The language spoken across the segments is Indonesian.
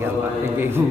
tinggal Pak Ibu.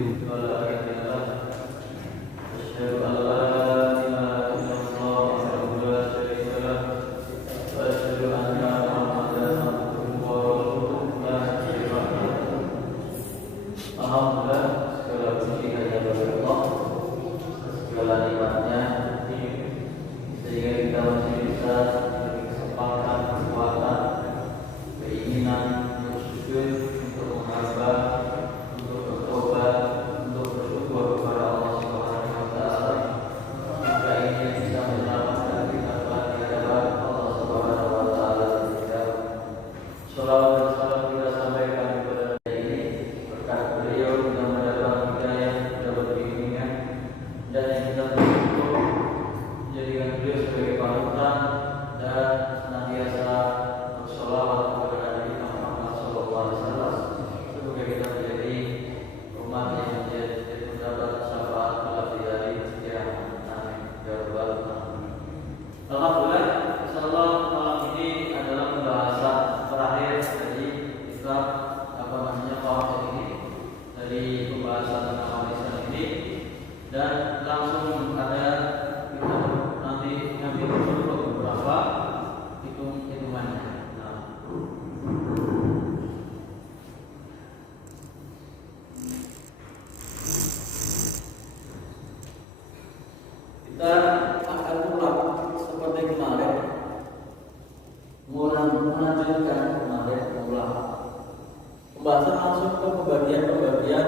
Pembahasan langsung ke pembagian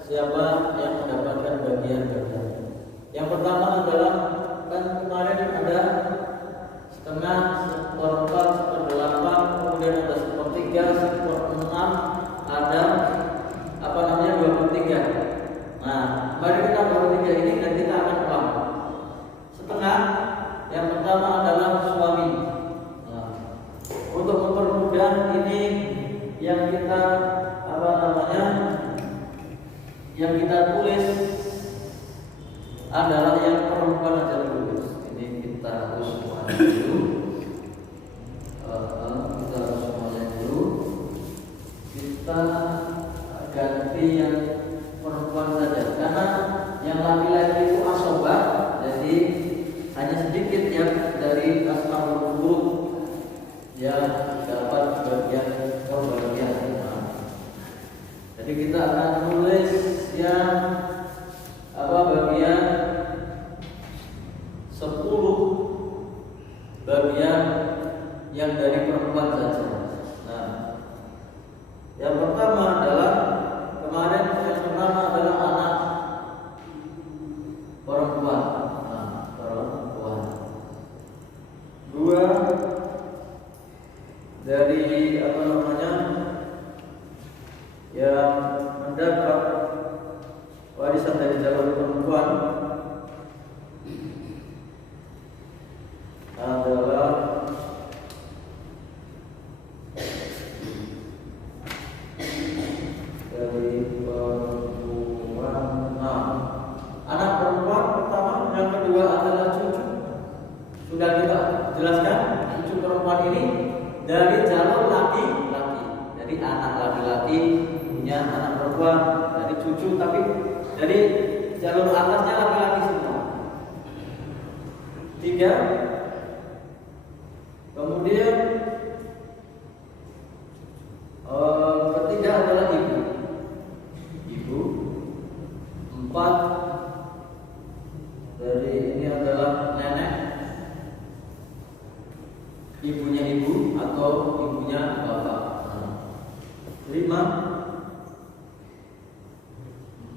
siapa yang mendapatkan bagian-bagian. Yang pertama adalah kan kemarin ada setengah, seperempat, seperdelapan, kemudian ada sepertiga, seperenam, ada dua per tiga. Nah, mari kita per tiga ini dan kita akan ulang. Setengah, yang pertama adalah suami. Nah, untuk mempermudah ini yang kita yang kita tulis adalah yang perempuan aja tulis. Ini kita harus semuanya dulu. Kita ganti yang perempuan saja karena yang laki-laki itu asobah, jadi hanya sedikit yang dari ashabul furud yang dapat bagian pembagian. Jadi kita akan tulis yang bagian 10 bagian yang dari perempuan saja. Nah, yang pertama adalah anak perempuan. Nah, perempuan. Dua dari yang mendapat warisan dari jalur perempuan adalah dari perempuan. Nah, anak perempuan pertama, yang kedua adalah cucu. Sudah kita jelaskan, cucu perempuan ini dari jalur laki-laki. Jadi anak laki-laki punya anak perempuan dari cucu, tapi dari jalur atasnya laki-laki semua. Tiga. Kemudian ketiga adalah ibu. Empat, dari ini adalah nenek, ibunya ibu atau ibunya bapak. Lima,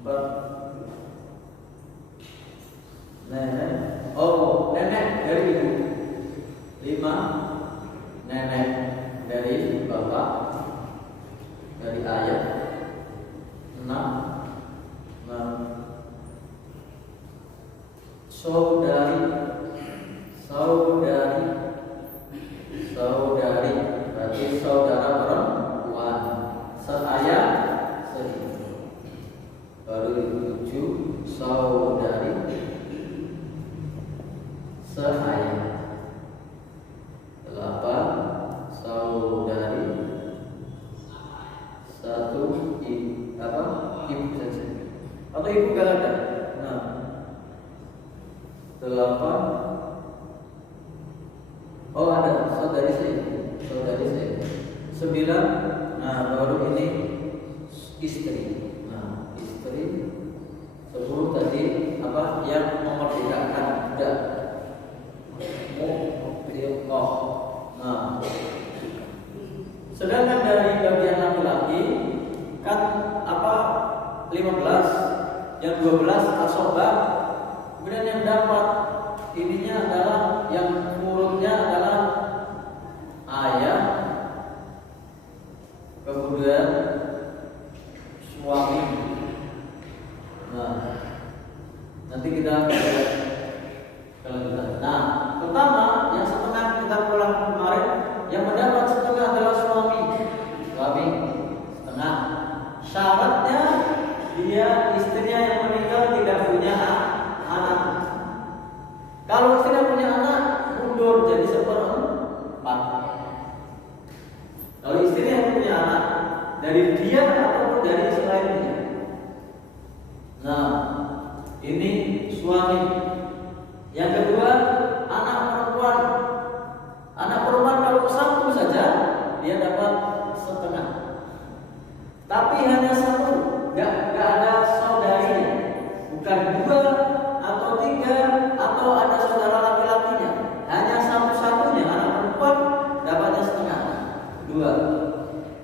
empat, nenek. Nenek dari ibu. Lima, nenek dari bapak, dari ayah. Enam, saudari, berarti saudara perempuan, seayah, seibu. Baru 7, saudari, seayah. 8, saudari, 1, ibu ibu nggak ada. Nah, 8. Oh ada, saudari saya. 9. Nah baru ini istri. Nah istri. 10 tadi apa yang memerdekakan budak. Nah, sedangkan dari bagian laki-laki kan apa 15, yang 12 asobah, kemudian yang dapat ininya adalah yang urutnya adalah ayah, kemudian suami. Nah, nanti kita kelanjutan. Nah, pertama yang setengah kita pulang kemarin, yang mendapat setengah adalah suami setengah. Syaratnya dia istrinya yang meninggal tidak punya anak. Kalau istrinya punya anak, mundur jadi 1/4. Kalau istrinya yang punya anak dari dia ataupun dari selainnya. Nah, ini suami. Yang kedua, anak perempuan. Anak perempuan kalau satu saja dia dapat setengah. Tapi hanya satu, nggak ada saudarinya. Bukan 2 atau 3 atau ada saudara laki-lakinya. Hanya satu-satunya anak perempuan dapatnya setengah. 2.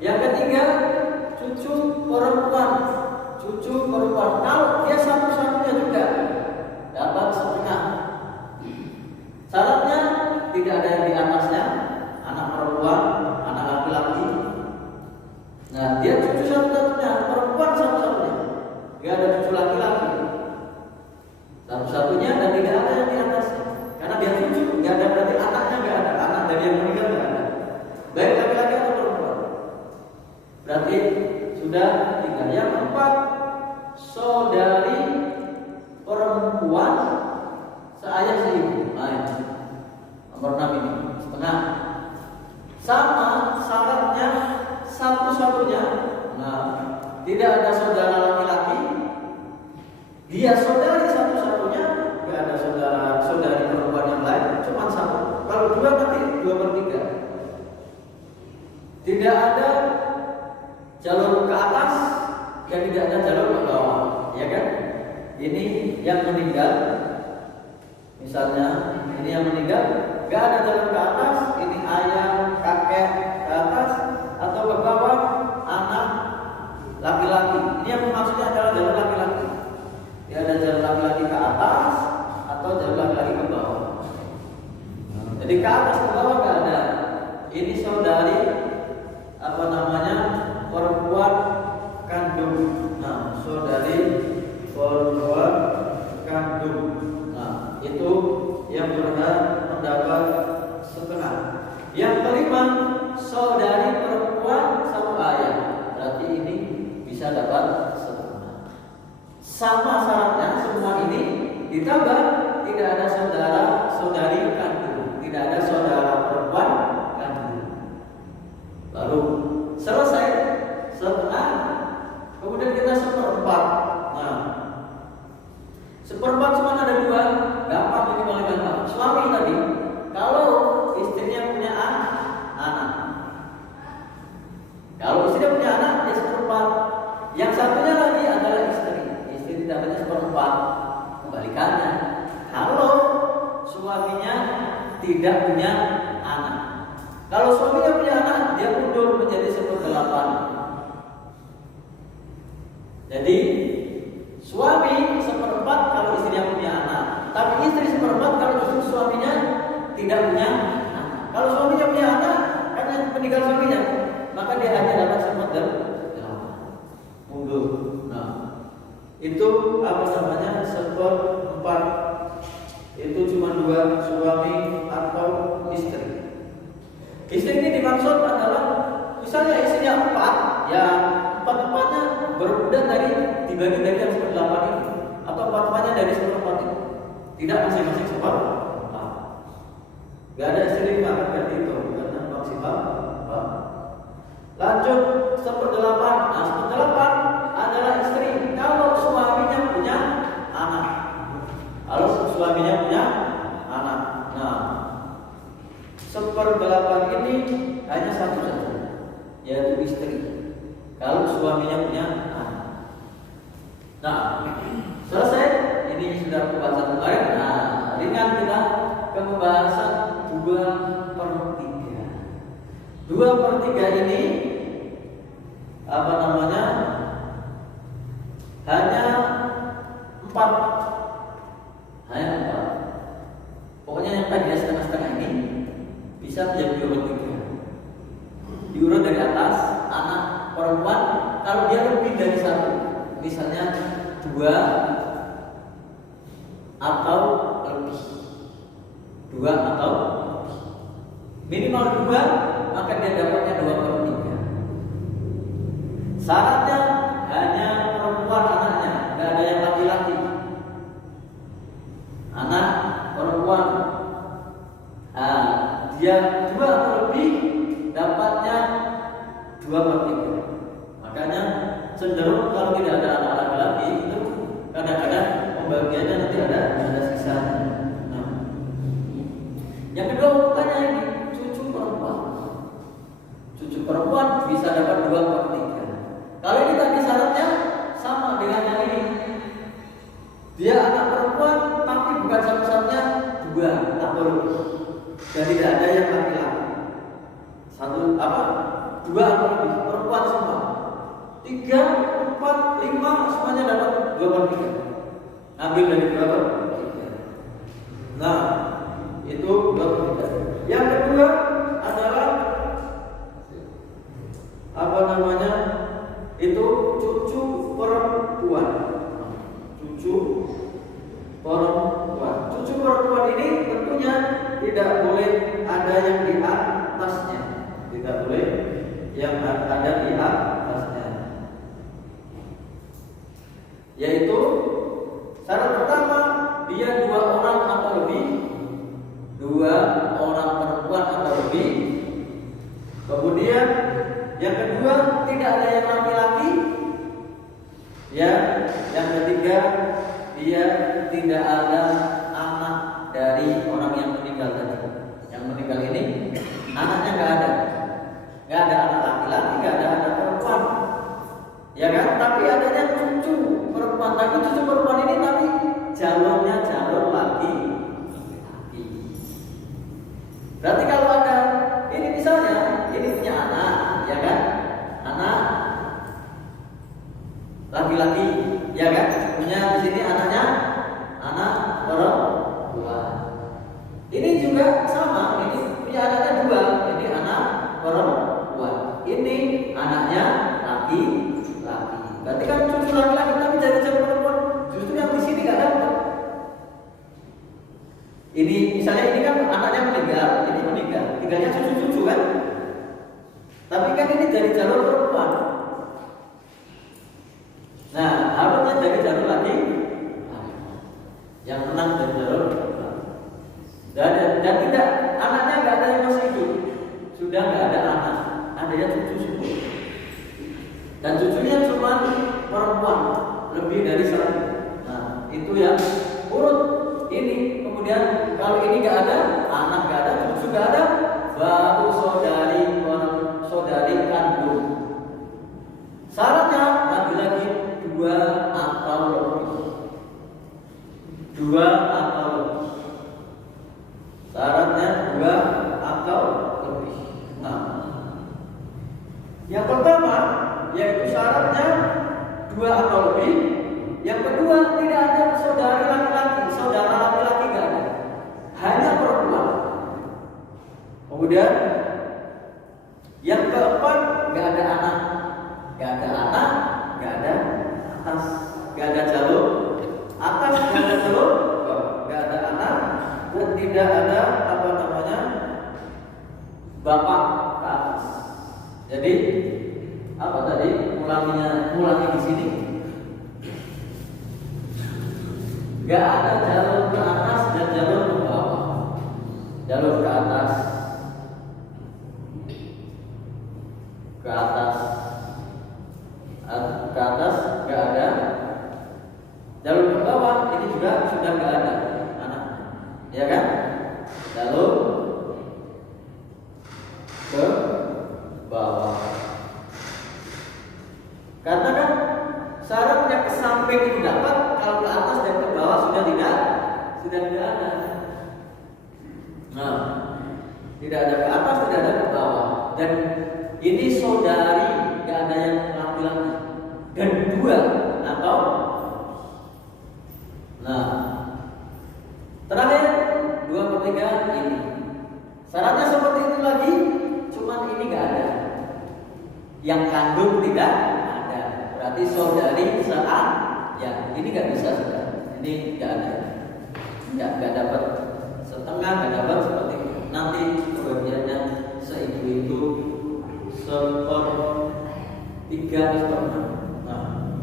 Yang ketiga, cucu perempuan. Kalau dia satu-satunya juga dapat setengah. Syaratnya tidak ada yang di atasnya, anak perempuan, anak laki-laki. Nah, dia cucu satu-satunya, perempuan satu-satunya, nggak ada cucu laki-laki. Satu-satunya dan tidak ada yang di atasnya, karena dia cucu, nggak ada berarti anaknya nggak ada, anak dari yang meninggal nggak ada, baik laki-laki atau perempuan. Berarti sudah 3. Yang 4, saudari perempuan seayah seibu. Nomor 6 ini setengah. Sama syaratnya satu-satunya. Nah, tidak ada saudara laki-laki. Dia saudari satu-satunya, tidak ada saudari perempuan yang lain, cuma satu. Kalau 2 nanti 2/3. Tidak ada jalur ke atas dan tidak ada jalur ke bawah, ya kan? Ini yang meninggal. Misalnya ini yang meninggal, gak ada jalur ke atas. Ini ayah, kakek ke atas atau ke bawah anak laki-laki. Ini yang maksudnya adalah jalur laki-laki. Ya ada jalur laki-laki ke atas atau jalur laki-laki ke bawah. Jadi ke atas ke bawah gak ada. Ini saudari apa namanya perempuan kandung. Nah, saudari perempuan kandung. Nah, itu yang berhak mendapat setengah. Yang kelima, saudari perempuan satu ayah. Berarti ini bisa dapat setengah. Sama syaratnya semua ini ditambah tidak ada saudari kandung, tidak ada saudara perempuan kandung. Lalu selesai setengah, kemudian kita 1/4. Nah, 1/4 cuma ada 2, gampang ini paling gampang. Suami tadi, kalau istrinya punya anak, kalau istrinya punya anak dia 1/4. Yang satunya lagi adalah istri dapatnya 1/4. Kebalikannya, kalau suaminya tidak punya anak, kalau suaminya punya anak dia mundur menjadi 1/8. Jadi suami 1/4 kalau istrinya punya anak, tapi istri 1/4 kalau justru suaminya tidak punya anak. Kalau suaminya punya anak, karena meninggal suaminya, maka dia hanya dapat 1/8. Mundur. Nah, itu apa namanya 1/4. Itu cuma 2, suami atau istri. Istri ini dimaksud adalah misalnya istrinya 4, ya 4/4-nya berbeda dibagi dari yang 1/8 ini, atau 4/4-nya dari 1/4 ini. Tidak masing-masing 1/4. Gak ada istri yang akan ganti itu karena maksimal 4. Lanjut 1/8. Nah, 1/8 adalah istri kalau suaminya punya ini hanya satu saja, yaitu istri. Kalau suaminya punya anak. Nah, selesai. Ini sudah pembahasan kemarin. Nah, ringan kita ke pembahasan 2/3. 2/3 ini apa namanya? Hanya 4. Hanya 4. Pokoknya yang tadi setengah-setengah ini bisa menjadi 2/3. Diurut dari atas, anak perempuan. Kalau dia lebih dari 1, misalnya 2 atau lebih, 2 atau lebih, minimal 2, maka dia dapatnya 2/3. Syaratnya hanya perempuan anaknya, tidak ada yang laki-laki. Anak perempuan, dia 2 atau lebih, dapatnya 2/3. Makanya cenderung kalau tidak ada anak laki-laki itu kadang-kadang pembagiannya nanti ada sisa. Nah, yang kedua bukannya ini cucu perempuan. Cucu perempuan bisa dapat 2/3. Kalau ini tadi syaratnya sama dengan yang ini. Dia anak perempuan tapi bukan satu-satunya 2 atau lebih. Dan tidak ada yang laki-laki. 2 atau lebih, perempuan semua. 3, 4, 5 semuanya dapat 2/3. Ambil dari 2/3. Nah, itu 2/3. Yang kedua adalah apa namanya? Itu cucu perempuan. Cucu perempuan. Cucu perempuan ini tentunya tidak boleh ada yang di atasnya. Tidak boleh yang ada di atasnya. Yaitu syarat pertama, dia 2 orang atau lebih, 2 orang perempuan atau lebih. Kemudian yang kedua, tidak ada yang laki-laki. Yang ketiga, dia tidak ada anak dari orang yang meninggal tadi. Yang meninggal ini anaknya nggak ada anak laki-laki, nggak ada anak perempuan, ya kan? Tapi adanya cucu perempuan. Tapi cucu perempuan ini tapi jalurnya jalur laki-laki. Berarti kalau ada ini misalnya ini punya anak, ya kan? Anak laki-laki, ya kan? Punya di sini anaknya anak perempuan. Ini juga sama, ini punya anaknya 2, ini anak perempuan. Ini anaknya laki-laki. Berarti kan cucu laki-laki tapi jadi cucu perempuan. Justru yang di sini nggak dapat. Ini misalnya ini kan anaknya meninggal, ini meninggal, tinggalnya cucu-cucu kan. Tapi kan ini dari jalur perempuan. Nah, harusnya dari jalur laki. Yang menang dari jalur perempuan. Dan tidak, anaknya nggak ada yang masih hidup. Sudah nggak ada anak, adanya cucu semua. Dan cucunya cuma perempuan, lebih dari 1. Nah, itu yang urut ini. Kemudian kalau ini nggak ada, anak nggak ada, cucu nggak ada, baru saudari kandung. Syaratnya lagi-lagi 2 atau lebih. 2 atau lebih. Syaratnya 2 atau lebih. Nah, yang pertama yaitu syaratnya 2 atau lebih. Yang kedua, tidak ada saudari laki-laki, saudara laki-laki nggak ada, hanya perempuan. Kemudian yang keempat, nggak ada anak, nggak ada atas, nggak ada jalur atas, nggak ada jalur, nggak ada anak, dan tidak ada apa namanya bapak ke atas. Jadi apa tadi ulangi di sini? Gak ada jalur ke atas dan jalur ke bawah. Jalur ke atas, ke atas gak ada. Jalur ke bawah ini juga sudah gak ada anak, ya kan? Jalur samping itu dapat, kalau ke atas dan ke bawah sudah tidak ada. Nah, tidak ada ke atas, tidak ada ke bawah. Dan ini saudari, tidak ada yang laki-laki. Dan dua atau nah, terakhir 2/3 ini. Syaratnya seperti itu lagi, cuman ini nggak ada. Yang kandung tidak ada. Berarti saudari ya ini nggak bisa sudah. Ini nggak ada. Nggak dapat setengah, nggak dapat seperti itu. Nanti kebagiannya seibu itu 1/3 atau 1/6. Nah,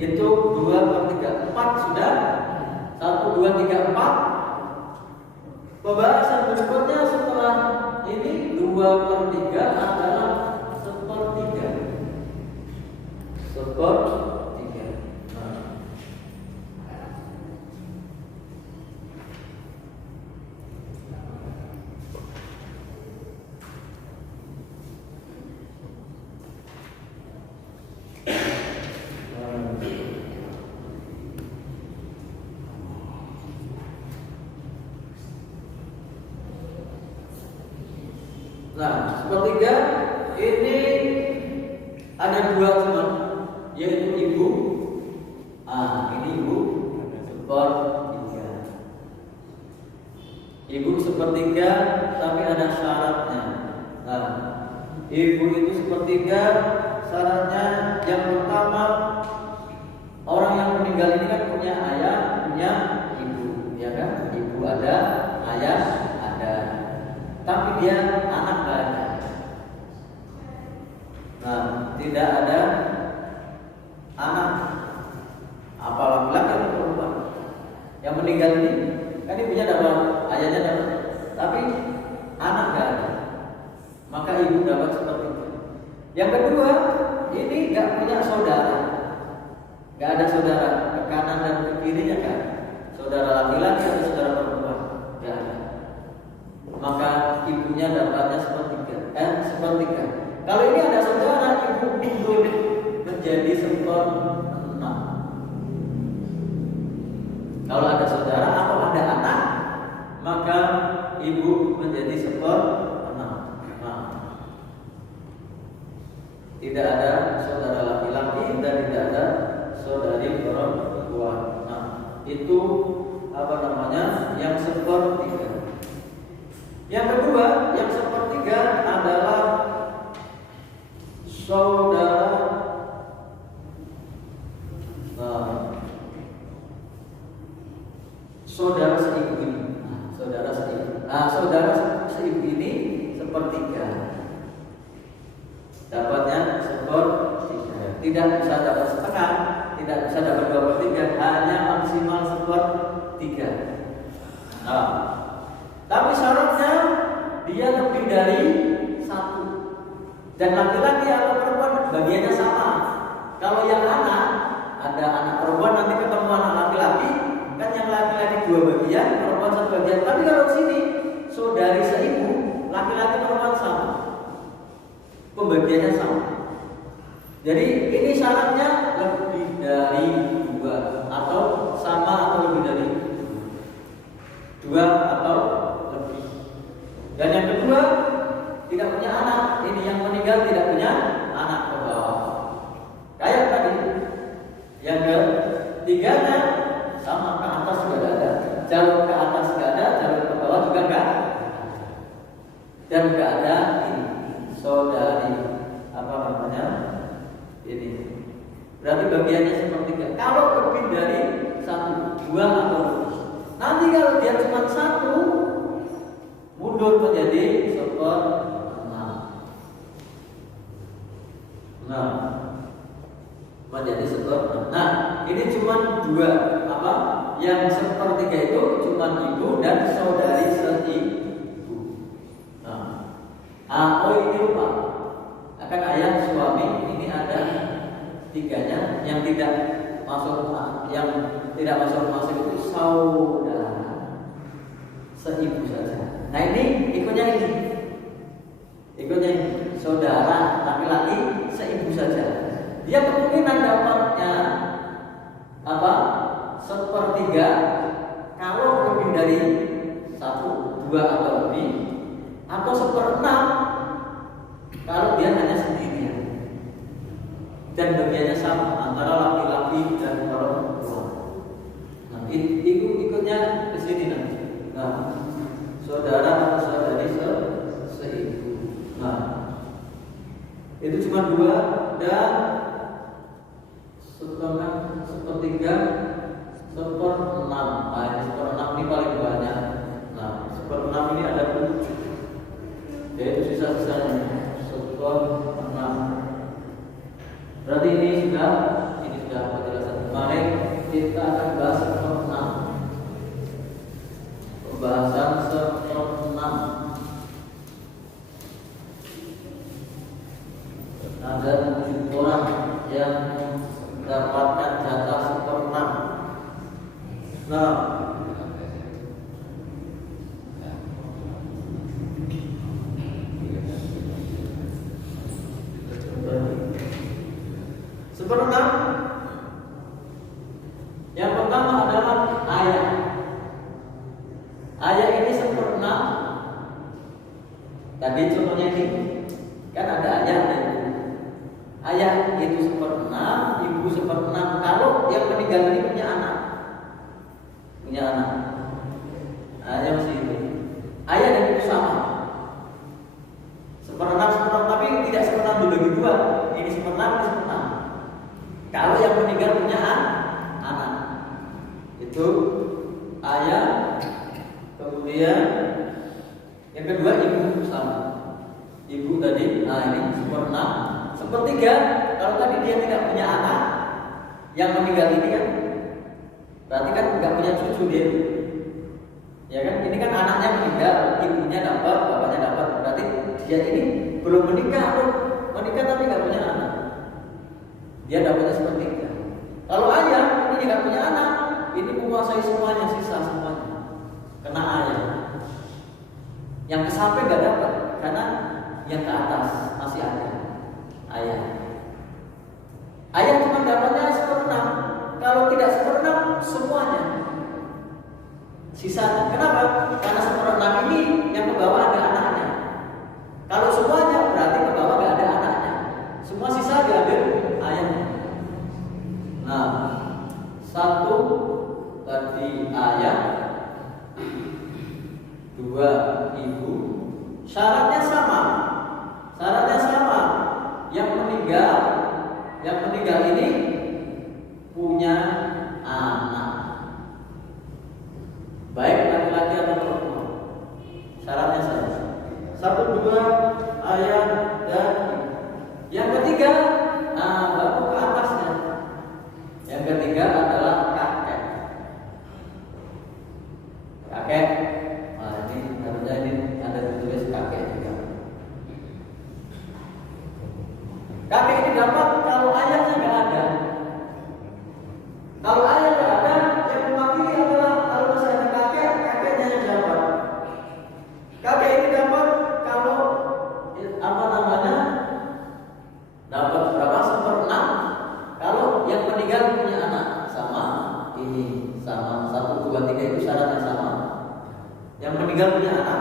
itu 2/3, 4 sudah. 1, 2, 3, 4. Pembahasan berikutnya setelah ini 2/3 adalah 1/3. 1/3. Nah, 1/3 ini ada dua teman, yaitu ibu. Ini ibu 1/3. Ibu 1/3, tapi ada syaratnya. Nah, ibu itu 1/3, syaratnya yang pertama, orang yang meninggal ini kan punya ayah, punya ibu, ya kan? Ibu ada, ayah ada. Tapi dia anak nggak ada. Nah, tidak ada anak, apa laki-laki atau perempuan yang meninggal ini. Kan ibunya dapat, ayahnya dapat, tapi anak nggak ada. Maka ibu dapat seperti itu. Yang kedua, ini nggak punya saudara, nggak ada saudara ke kanan dan ke kirinya kan? Saudara laki-laki atau saudara perempuan, nggak ada. Maka ibunya dapatnya 1/3. Kalau ini ada saudara, ibu mundur menjadi 1/6. Kalau ada saudara atau ada anak, maka ibu menjadi 1/6. Nah, tidak ada saudara laki-laki dan tidak ada saudari perempuan. Nah, itu yang 1/3. Yang kedua, yang 1/3 adalah saudara seibu ini. Saudara seibu ini 1/3. Dapatnya 1/3. Tidak bisa dapat setengah, tidak bisa dapat 2/3, hanya maksimal 1/3. Nah, tapi syaratnya dia lebih dari 1. Dan laki-laki atau perempuan bagiannya sama. Kalau yang anak, ada anak perempuan nanti ketemu anak laki-laki, kan yang laki-laki 2 bagian, perempuan 1 bagian. Tapi kalau sini saudari seibu, laki-laki perempuan sama, pembagiannya sama. Jadi ini syaratnya lebih dari 2 atau sama atau lebih dari 2 atau lebih. Dan yang kedua, tidak punya anak. Ini yang meninggal tidak punya anak ke bawah. Kayak tadi. Yang ketiganya sama, ke atas juga tidak ada. Jalur ke atas tidak ada, jalur ke bawah juga enggak. Dan enggak ada ini saudari ini. Berarti bagiannya 1/3. Kalau lebih dari 1, 2 atau lebih. Nanti kalau dia cuma 1, mundur menjadi 1/6. Nah, menjadi 1/6. Nah, ini cuma 2 Yang 1/3 itu cuma ibu dan saudari seibu. Nah, ini lupa. Akan ayah suami ini ada 3-nya yang tidak masuk itu saudara seibu saja. Nah, ini ikutnya saudara laki-laki seibu saja. Dia kemungkinan dapatnya dan bagiannya sama antara laki-laki dan perempuan. Nah, itu ikutnya ke sini nanti. Nah, saudara atau saudari seibu. Nah, itu cuma 2 dan setengah, sepertiga, 1/6. Nah, ini 1/6 ini paling banyak. Nah, 1/6 ini ada 7, yaitu sisa-sisanya 1/6. Berarti ini sudah penjelasan kemarin. Kita akan bahas 1/6. Pembahasan 1/6. Ada 7 orang yang mendapatkan jatah 1/6. Nah, seperenam. Yang pertama adalah ayah. Ayah ini 1/6. Tadi contohnya ini kan ada ayah dan ibu. Ayah itu 1/6, ibu 1/6. Kalau yang meninggal ini punya anak. Ayah masih itu. Ayah dan ibu sama. 1/6, tapi tidak 1/6 dibagi 2. Ini 1/6, ini 1/6. Kalau yang meninggal punya anak, itu ayah. Kemudian yang kedua ibu sama. Ibu tadi, nah ini 1/6. 1/3 kalau tadi dia tidak punya anak, yang meninggal ini kan berarti kan nggak punya cucu dia, ya kan? Ini kan anaknya meninggal, ibunya dapat, bapaknya dapat. Berarti dia ini belum menikah tapi nggak punya anak. Dia dapatnya 1/3. Kalau ayah ini nggak punya anak, ini menguasai semuanya, sisa semuanya kena ayah. Yang ke samping nggak dapat karena yang ke atas masih ada ayah. Ayah cuma dapatnya 1/6. Kalau tidak 1/6 semuanya sisanya. Kenapa? Karena 1/6 ini yang ke bawah ada anaknya. Kalau semuanya berarti ke bawah nggak ada anaknya. Semua sisa diambil ayahnya. Nah, 1 tadi ayah, 2 ibu. Syaratnya sama. Yang meninggal ini punya anak, baik laki-laki atau perempuan. Syaratnya sama. 1, 2 ayah dan ibu. Yang ketiga, baru ke atasnya. Yang ketiga adalah kakek. Nah ini harusnya ini ada ditulis kakek juga. Kakek ini dapat kalau ayahnya nggak ada. Kalau ayah nggak ada, yang mewakili adalah kalau masih ada kakeknya yang dapat. Kakek ini dapat kalau dapat berapa? 1/6. Kalau yang meninggal punya anak, sama ini, sama 1, 2, 3 itu syaratnya sama. Yang meninggal punya anak.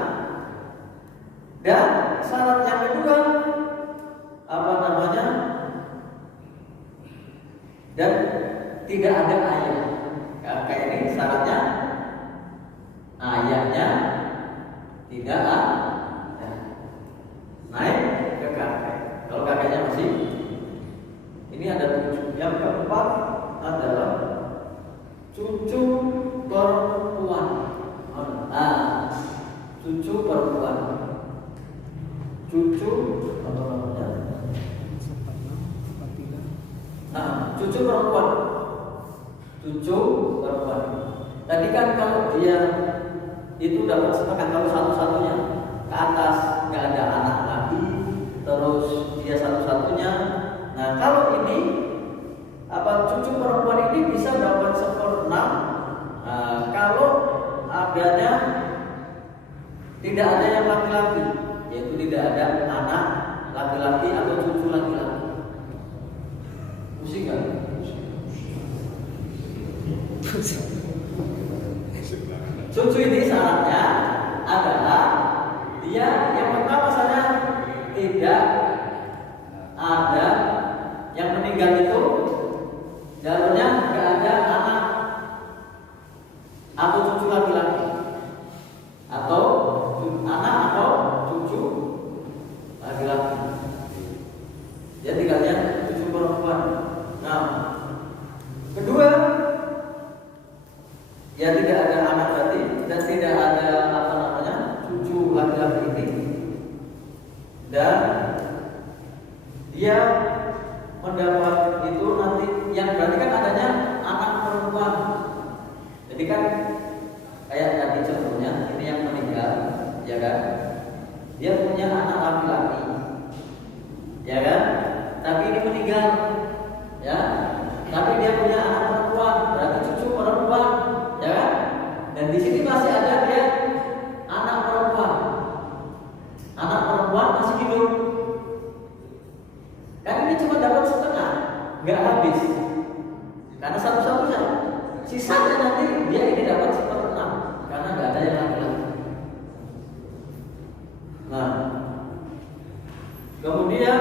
Dan syarat yang kedua dan tidak ada ayah. Kakek ini syaratnya ayahnya tidak ada. Naik ke kakek. Kalau kakeknya masih, ini ada 7. Yang keempat adalah cucu perempuan. Cucu perempuan. Cucu perempuan. Tadi kan kalau dia itu dapat setengah, kalau satu-satunya ke atas nggak ada anak lagi, terus dia satu-satunya. Nah kalau ini cucu perempuan ini bisa dapat 1/6 kalau adanya tidak ada yang laki-laki, yaitu tidak ada anak laki-laki atau cucu laki-laki. Pusing kan? Cucu ini syaratnya adalah dia yang pertama saja tidak ada yang meninggal dia tinggalnya cucu perempuan. Nah, kedua, ya tidak ada anak berarti dan tidak ada cucu laki-laki ini, dan dia mendapat itu nanti yang berarti kan adanya anak perempuan. Jadi kan kayak tadi contohnya ini yang meninggal, ya kan? Dia punya anak laki-laki, ya kan? Tapi ini meninggal, ya. Tapi dia punya anak perempuan, berarti cucu perempuan, ya kan? Dan di sini masih ada dia anak perempuan. Anak perempuan masih hidup. Kan ini cuma dapat setengah, nggak habis. Karena satu-satunya, sisanya nanti dia ini dapat 1/6 karena nggak ada yang laki-laki. Nah, kemudian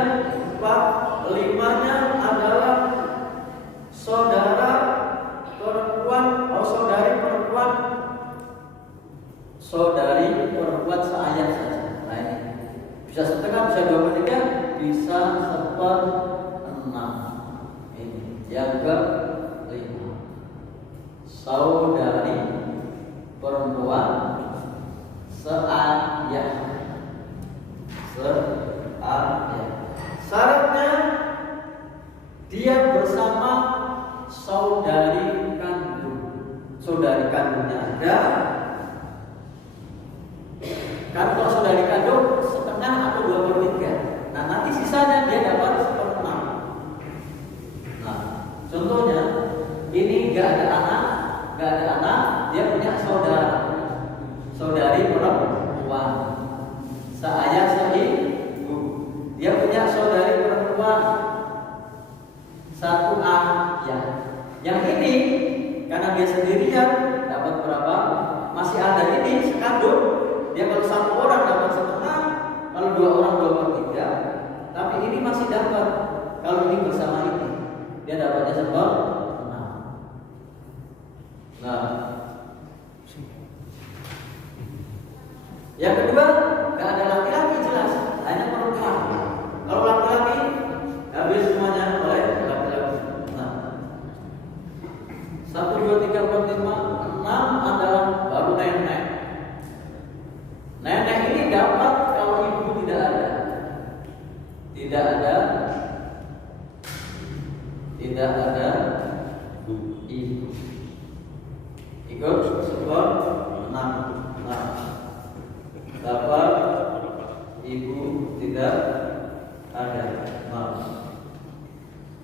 4/5-nya adalah saudara perempuan, saudari perempuan, saudari perempuan seayah saja. Nah ini bisa setengah, bisa 2/3, bisa 1/6. Ini yang ke-5, saudari perempuan seayah. Syaratnya dia bersama saudari kandung. Saudari kandungnya ada. Kan kalau saudari kandung setengah atau 2/3. Nah nanti sisanya dia dapat 1/6. Nah contohnya ini nggak ada anak, dia punya saudari perempuan, seayah seibu. Dia punya saudari perempuan, satu ayah. Yang ini karena dia sendirian dapat berapa? Masih ada ini sekandung. Dia kalau satu orang dapat setengah, kalau 2 orang 2/3. Tapi ini masih dapat. Kalau ini bersama ini, dia dapatnya 1/6. Nah, yang kedua, nggak ada laki-laki jelas, hanya perempuan. Kalau laki-laki habis semuanya oleh laki-laki. Nah, 1, 2, 3, 4, 5, 6 adalah baru nenek. Nenek ini dapat kalau ibu tidak ada. Tidak ada ibu. Ikut 1/6. Nah, dapat ibu tidak ada. Nah,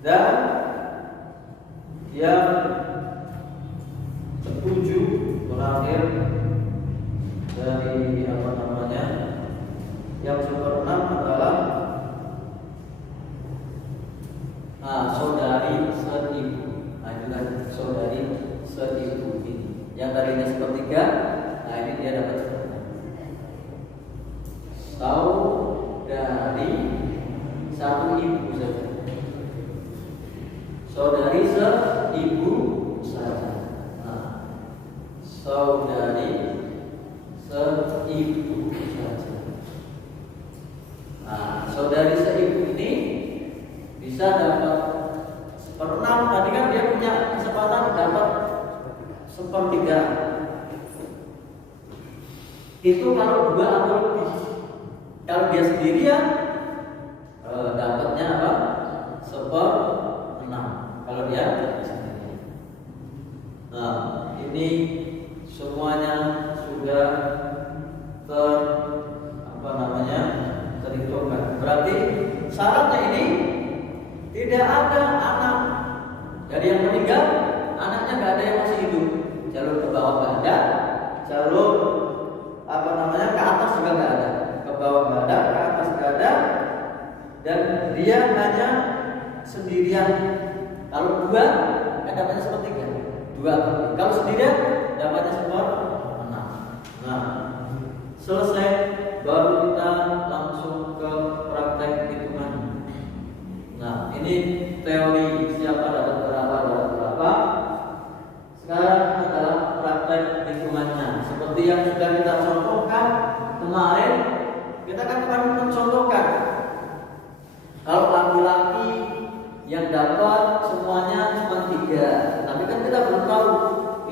dan yang ke-7 terakhir dari yang 1/6 adalah saudari seibu. Nah itulah saudari seibu ini. Yang tadinya 1/3, nah ini dia dapat 1/6. Saudari satu ibu saja. Saudari seibu saja. Nah, saudari seibu saja. Nah, saudari seibu ini bisa dapat 1/6. Tadi kan dia punya kesempatan dapat 1/3. Itu kalau 2 atau lebih. Kalau dia sendirian dapatnya apa? 1/6. Kalau dia sendirian. Nah, ini semuanya sudah terhitungkan. Berarti syaratnya ini tidak ada anak dari yang meninggal, anaknya nggak ada yang masih hidup. Jalur ke bawah nggak ada, jalur ke atas juga nggak ada, ke bawah nggak ada, ke atas nggak ada, dan dia hanya sendirian. Kalau 2 kan dapatnya 1/3, 2 kalau sendirian dapatnya 1/6. Nah, selesai, baru kita langsung ke praktek hitungan. Nah, ini teori siapa dapat berapa. Sekarang adalah praktek hitungannya. Seperti yang sudah kita contohkan kemarin, kita kan mencontohkan kalau laki-laki yang dapat semuanya cuma 3. Tapi kan kita belum tahu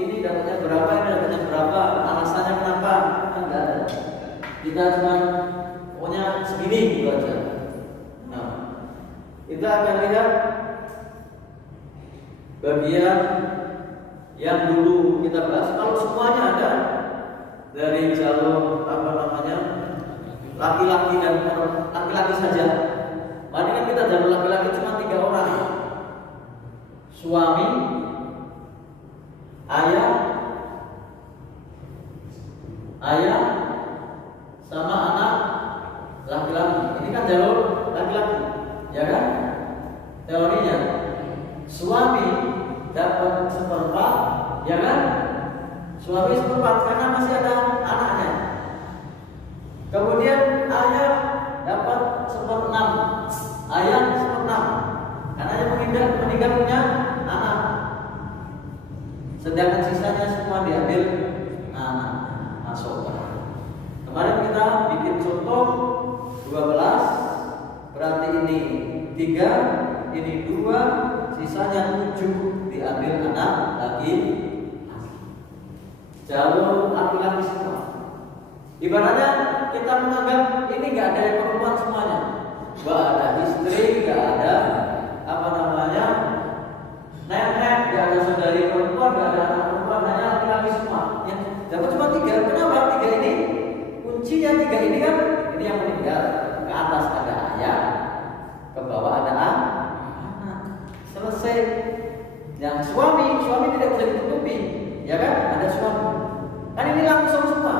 ini dapatnya berapa, ini dapatnya berapa, alasannya kenapa, kan enggak ada. Kita cuma pokoknya segini gitu aja. Nah, kita akan lihat bagian yang dulu kita bahas. Kalau semuanya ada dari jalur laki-laki dan laki-laki saja. Mari kan kita jalur laki-laki cuma 3 orang. Suami, ayah, sama anak laki-laki. Ini kan jalur laki-laki, ya kan? Teorinya suami dapat 1/4, ya kan? Suami 1/4 karena masih ada anaknya. Kemudian ayah dapat 1/6, ayah 1/6 karena yang meninggal punya anak. Sedangkan sisanya semua diambil anak. Masuk. Kemarin kita bikin contoh 12, berarti ini 3, ini 2, sisanya 7 diambil anak lagi. Jalur laki-laki semua. Ibaratnya kita menganggap ini nggak ada yang perempuan semuanya, nggak ada istri, nggak ada nenek, nggak ada saudari perempuan, nggak ada anak perempuan, hanya laki-laki semua. Ya, dapat cuma 3. Kenapa 3 ini? Kuncinya 3 ini kan ini yang meninggal. Ke atas ada ayah, ke bawah ada anak. Selesai. Yang suami tidak bisa ditutupi, ya kan? Ada suami. Kan ini langsung semua.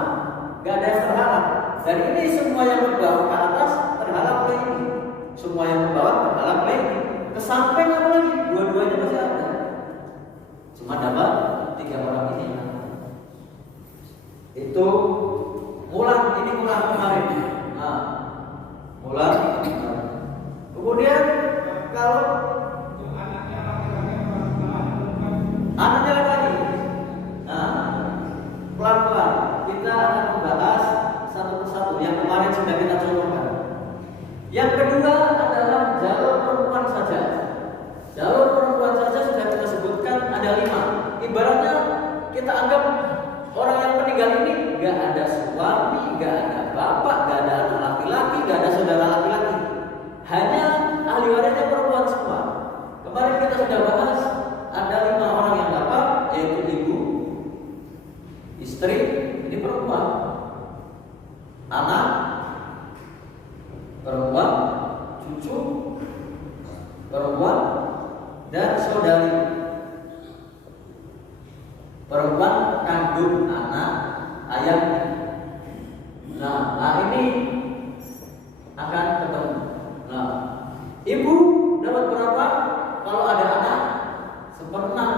Gak ada yang terhalang. Dan ini semua yang membawa ke atas terhalang oleh ini. Semua yang membawa terhalang oleh ini. Ke samping apa lagi? Dua-duanya masih ada. Cuma dapat 3 orang ini. Itu mulan kemarin. Nah, mulan. Kemudian kalau anaknya lagi, nah, pelan-pelan kita akan membahas satu persatu yang kemarin sudah kita contohkan. Yang kedua adalah jalur perempuan saja. Jalur perempuan saja sudah kita sebutkan ada 5. Ibaratnya kita anggap orang yang meninggal ini gak ada suami, gak ada bapak, gak ada anak laki-laki, gak ada saudara laki-laki. Hanya ahli warisnya perempuan semua. Kemarin kita sudah bahas ada 5 orang yang dapat, yaitu ibu, istri, ini perempuan, anak, perempuan, cucu, perempuan, dan saudari. Perempuan kandung anak ayahnya. Nah ini akan ketemu. Nah, ibu dapat berapa? Kalau ada anak 1/6,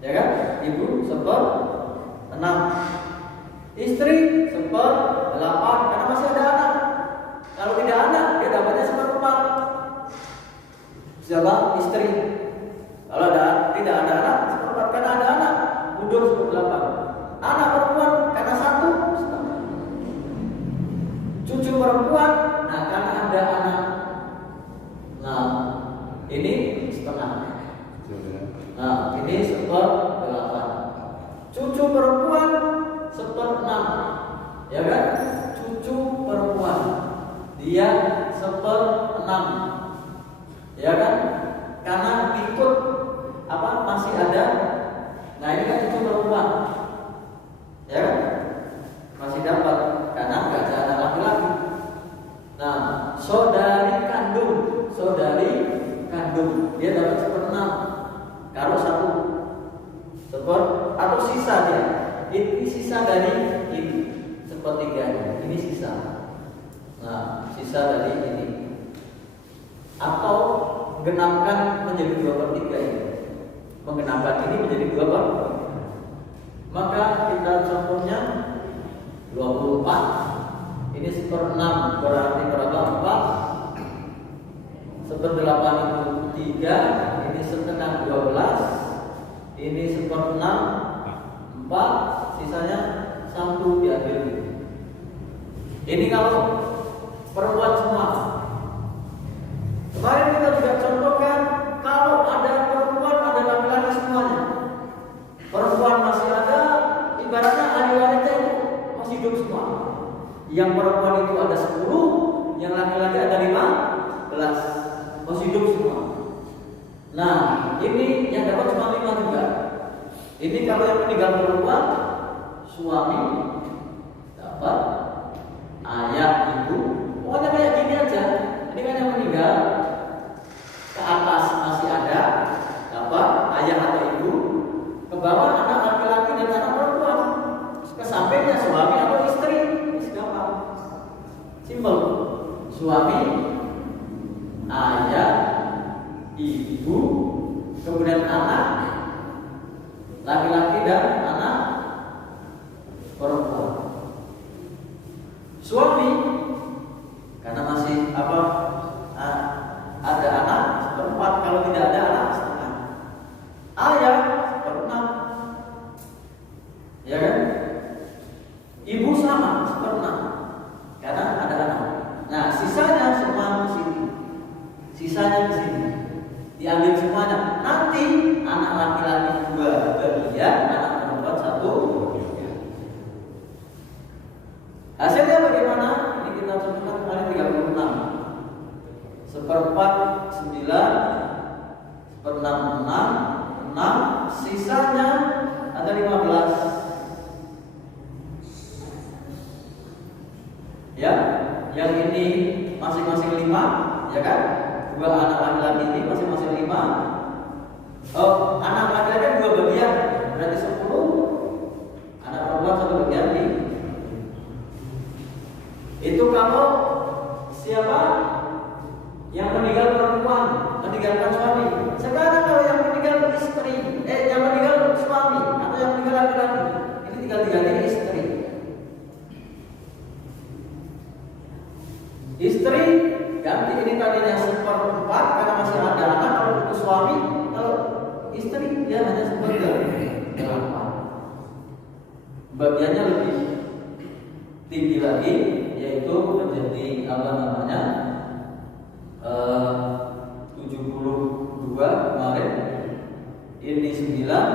ya kan? Ibu 1/6. Istri 1/8 karena masih ada anak. Kalau tidak anak dia dapatnya 1/4. Siapa? Istri. Kalau tidak ada anak 1/4 karena ada anak mundur 1/8. Anak perempuan karena 1 setengah. Cucu perempuan nah karena ada anak. Nah ini setengah. Nah ini 1/8. Cucu perempuan 1/6, ya kan? Cucu perempuan dia 1/6, ya kan? Karena ikut masih ada. Nah ini kan cucu perempuan, ya kan? Masih dapat karena nggak ada anak laki-laki. Nah saudari kandung dia dapat 1/6 kalau 1 atau sisa dia. Ini sisa dari ini 1/3. Ini sisa. Nah sisa dari ini. Atau genapkan menjadi 2/3 ini. Menggenapkan ini menjadi 2/3. Maka kita contohnya 24. Ini 1/6 berarti berapa? 4. 1/8 itu 3. Ini setengah 12. Ini 1/6 4. Sisanya 1 diambil. Ini kalau perempuan semua. Kemarin kita juga contoh Yang perempuan itu ada 10, yang laki-laki ada 15. Masih hidup semua. Nah, ini yang dapat cuma 5 juga. Ini kalau yang meninggal perempuan, suami dapat, ayah, ibu, pokoknya kayak gini aja. Ini kan yang meninggal, ke atas masih ada, dapat ayah atau ibu, ke bawah anak laki-laki dan anak perempuan, ke sampingnya suami atau istri. Ini gampang, simpel. Suami, ayah, ibu, kemudian anak laki-laki dan anak perempuan. Suami karena masih ada anak seperempat, kalau tidak ada anak setengah. Ayah seperenam, ya kan? Ibu sama seperenam karena ada anak. Nah, sisanya semua di sini. Sisanya di sini. Diambil semuanya. Nanti anak laki-laki 2 bagian, anak perempuan 1 bagian. Hasilnya bagaimana? Ini kita contohkan kemarin 36. Seperempat 9, seperenam 6, sisanya ada 15. Ya, yang ini masing-masing 5, ya kan? 2 anak laki-laki ini masing-masing 5. Oh, anak laki-laki 2 bagian, berarti 10. Anak perempuan 1 bagian nih. Itu kalau siapa yang meninggal perempuan, meninggalkan suami. Sekarang kalau yang meninggal istri, yang meninggal suami atau yang meninggal laki-laki, ini tinggal diganti istri. Istri ganti, ini tadinya 1/4 karena masih ada anak. Kalau itu suami, kalau istri dia hanya 1/8. Bagiannya lebih tinggi lagi, yaitu menjadi 72 kemarin. Ini 9,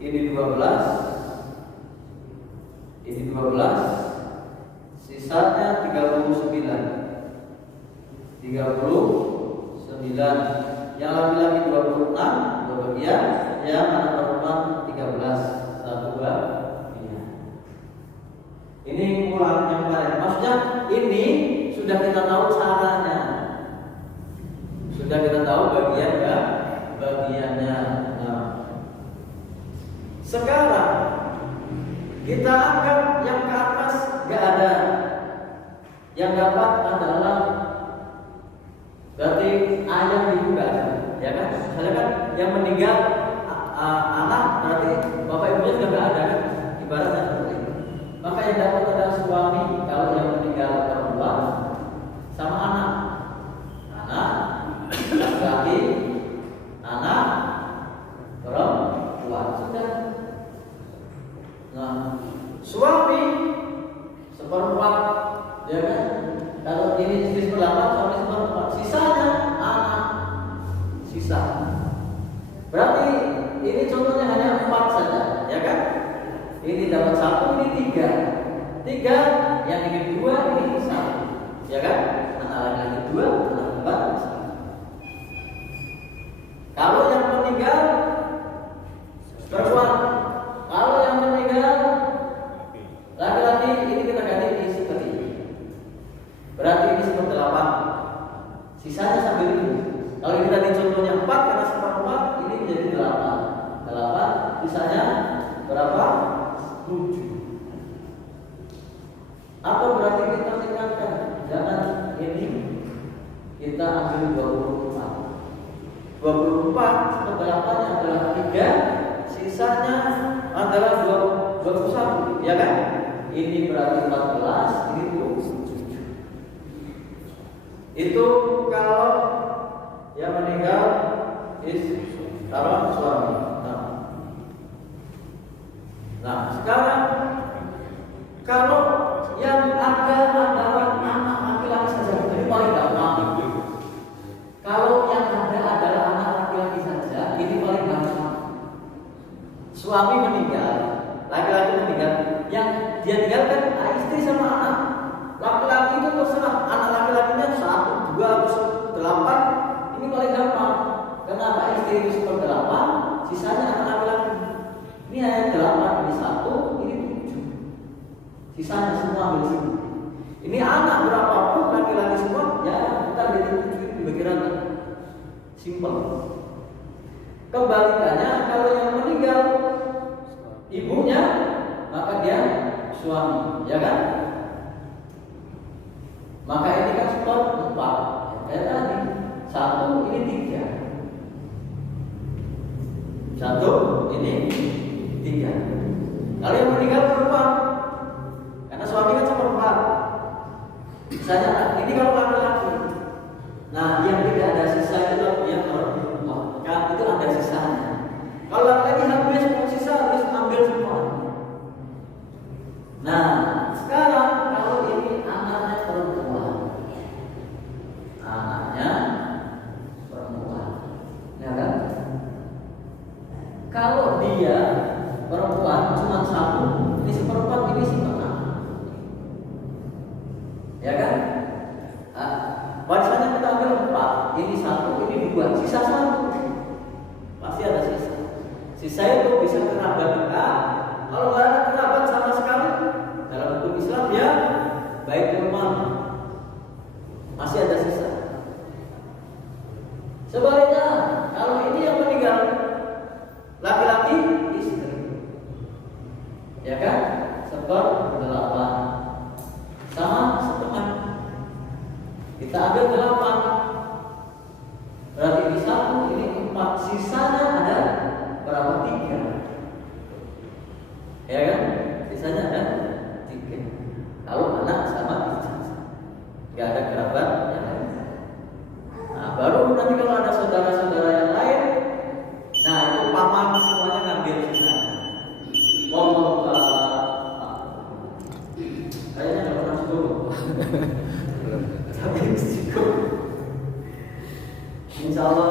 ini 12, ini 12, sisanya 39. Yang laki-laki 26, 2 bagian. Yang anak perempuan 13, 1 bagian. Ini kumpulan yang kemarin. Maksudnya ini sudah kita tahu caranya, sudah kita tahu bagiannya. Nah, sekarang kita anggap yang ke atas gak ada, yang dapat adalah berarti ayah ibu gak ada, ya kan? Misalnya kan yang meninggal anak, berarti bapak ibunya sudah gak ada kan? Ibaratnya seperti itu. Maka yang dapat adalah suami kalau yang meninggal perempuan, sama anak laki-laki, anak perempuan, sudah. Nah, suami 1/4, ya kan? Kalau ini istri 1/8, suami 1/4, sisanya anak, sisa. Berarti ini contohnya hanya 4 saja, ya kan? Ini dapat 1, ini 3, yang ini 2, ini 1, ya kan? Anak laki-laki 2, anak perempuan 1. Kalau yang meninggal perempuan, kalau yang meninggal laki-laki, ini kita ganti istri. Berarti ini 1/8, sisanya sambil ini. Kalau ini tadi contohnya 4 karena 1/4, ini menjadi 8, sisanya berapa? 7. Atau berarti kita tingkatkan, jangan ini kita ambil 24. 24 1/8-nya adalah 3, sisanya adalah 21, ya kan? Ini berarti 14, ini 7. Itu kalau yang meninggal kalau suami. Nah, sekarang kalau yang ada adalah anak laki-laki saja, ini paling gampang. Kalau yang ada adalah anak laki-laki saja, ini paling gampang. Suami meninggal, laki-laki meninggal, yang dia tinggalkan istri sama 8 ini paling gampang. Kenapa? Istri itu 1/8, sisanya anak laki-laki. Ini hanya 8, ini 1, ini 7. Sisanya semua ambil sini. Ini anak berapapun laki-laki semua, ya kita jadi 7 dibagi rata. Simpel. Kebalikannya kalau yang meninggal ibunya, maka dia suami, ya kan? Maka ini kan skor 4. Ya tadi 1 ini 3. 1 ini 3. Kalau yang meninggal perempuan, karena suami kan seperempat. Misalnya ini kalau laki-laki, nah yang tidak ada sisa itu yang perempuan, kan itu ada sisanya. Kalau laki-laki habis sisa harus ambil semua. Nah sekarang kalau ini anaknya perempuan, ya kan? Kalau dia perempuan cuma 1, ini 1/4, ini 1/2. Ya kan? Warisannya kita ambil 4, ini 1, ini 2, sisa 1. Pasti ada sisa. Sisa itu bisa kerabat kita. Kalau nggak ada kerabat sama sekali, dalam hukum Islam ya baik rumah masih ada sisa. Sebaliknya, kalau ini yang meninggal laki-laki, istri, ya kan? 1/8 sama setengah. Kita ambil 8, berarti ini 1, ini 4, sisanya ada berapa? 3, ya kan? Sisanya ada 3. Kalau anak sama istri, nggak ada kerabat yang lain. Nah, baru nanti kalau ada saudara-saudara yang lain, nah itu paman semuanya ngambil sisanya. Kayaknya nggak pernah cukup. Tapi cukup. Insya Allah.